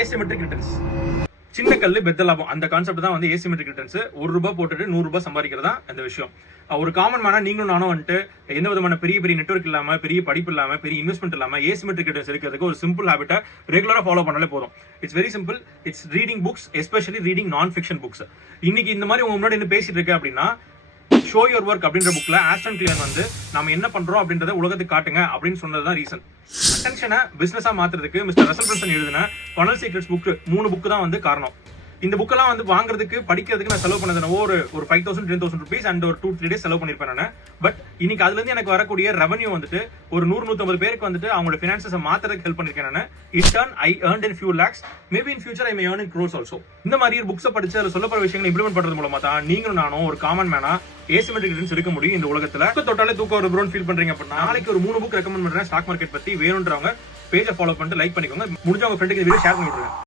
asymmetric returns. சின்ன கல்லு பெத்த லாபம் அந்த கான்செப்ட் தான் வந்து asymmetric returns. ₹1 போட்டுட்டு ₹100 சம்பாதிக்கிறது தான் இந்த விஷயம். ஒரு காமன் மேனா நீங்களும் நானும் வந்துட்டு எந்த விதமான பெரிய பெரிய நெட்வொர்க் இல்லாம பெரிய படிப்பு இல்லாம பெரிய இன்வெஸ்ட்மெண்ட் இல்லாம asymmetric returns இருக்கிறதுக்கு ஒரு சிம்பிள் ஹாபிட்டா ரெகுலரா ஃபாலோ பண்ணாலே போதும். It's very simple. It's reading books, especially reading நான் ஃபிக்ஷன் புக்ஸ். இன்னைக்கு இந்த மாதிரி உங்க முன்னாடி என்ன பேசிட்டு இருக்கேன் அப்படின்னா ஷோ யுவர் ஒர்க் அப்படின்ற புக்ல ஆஸ்டன் கிளியர் வந்து நம்ம என்ன பண்றோம் அப்படின்றத உலகத்துக்கு காட்டுங்க அப்படின்னு சொன்னதுதான் ரீசன். அட்டென்ஷனை பிசினஸா மாத்துறதுக்கு மிஸ்டர் ரசல் பிரன்சன் எழுதின ஃபனல் சீக்ரெட்ஸ் புக் 3 புக் தான் வந்து காரணம். இந்த புக்கெல்லாம் வந்து வாங்குறதுக்கு படிக்கிறதுக்கு நான் செலவு பண்ணது ஒரு 5,000 10,000 rupees அண்ட் ஒரு 2-3 days செலவு பண்ணிருப்பேன் நான். பட் இன்னைக்கு அதுல இருந்து எனக்கு வரக்கூடிய ரெவன்யூ வந்துட்டு ஒரு 100-150 பேருக்கு வந்துட்டு அவங்களோட ஃபினான்சஸை மாத்துறதுக்கு ஹெல்ப் பண்ணிருக்கேன் நான். இன் turn I earned in few lakhs, maybe in future I may earn in crores also. இந்த மாதிரி புக்ஸை படிச்சு அதுல சொல்லப்படுற விஷயங்களை இம்ப்ளிமெண்ட் பண்றது மூலமா தான் நீங்களும் நானும் ஒரு காமன் மேனா asymmetric returns எடுக்க முடியும் இந்த உலகத்துல. தொட்டாலே தூக்கம் ஒரு ப்ரோன் ஃபீல் பண்றீங்க அப்படின்னா நாளைக்கு ஒரு 3 புக் ரெக்கமெண்ட் பண்றேன் ஸ்டாக் மார்க்கெட் பத்தி. வேணும்ன்றவங்க பேஜை ஃபாலோ பண்ணிட்டு லைக் பண்ணிக்கோங்க. முடிஞ்சவங்க ஃப்ரெண்டுக்கு வீடியோ ஷேர் பண்ணி விட்டுருங்க.